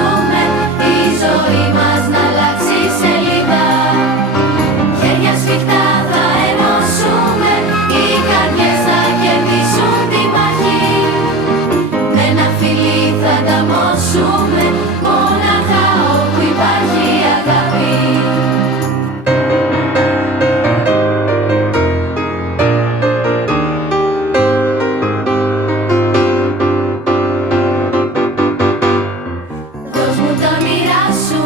ζούμε, η ζωή μας να αλλάξει σελίδα. Χέρια σφιχτά θα ενώσουμε, οι καρδιές θα κερδίσουν τη μαχή. Με ένα φιλί θα ανταμώσουμε, μόναχα όπου υπάρχει αγάπη. Δώσ' μου τα όνειρά σου,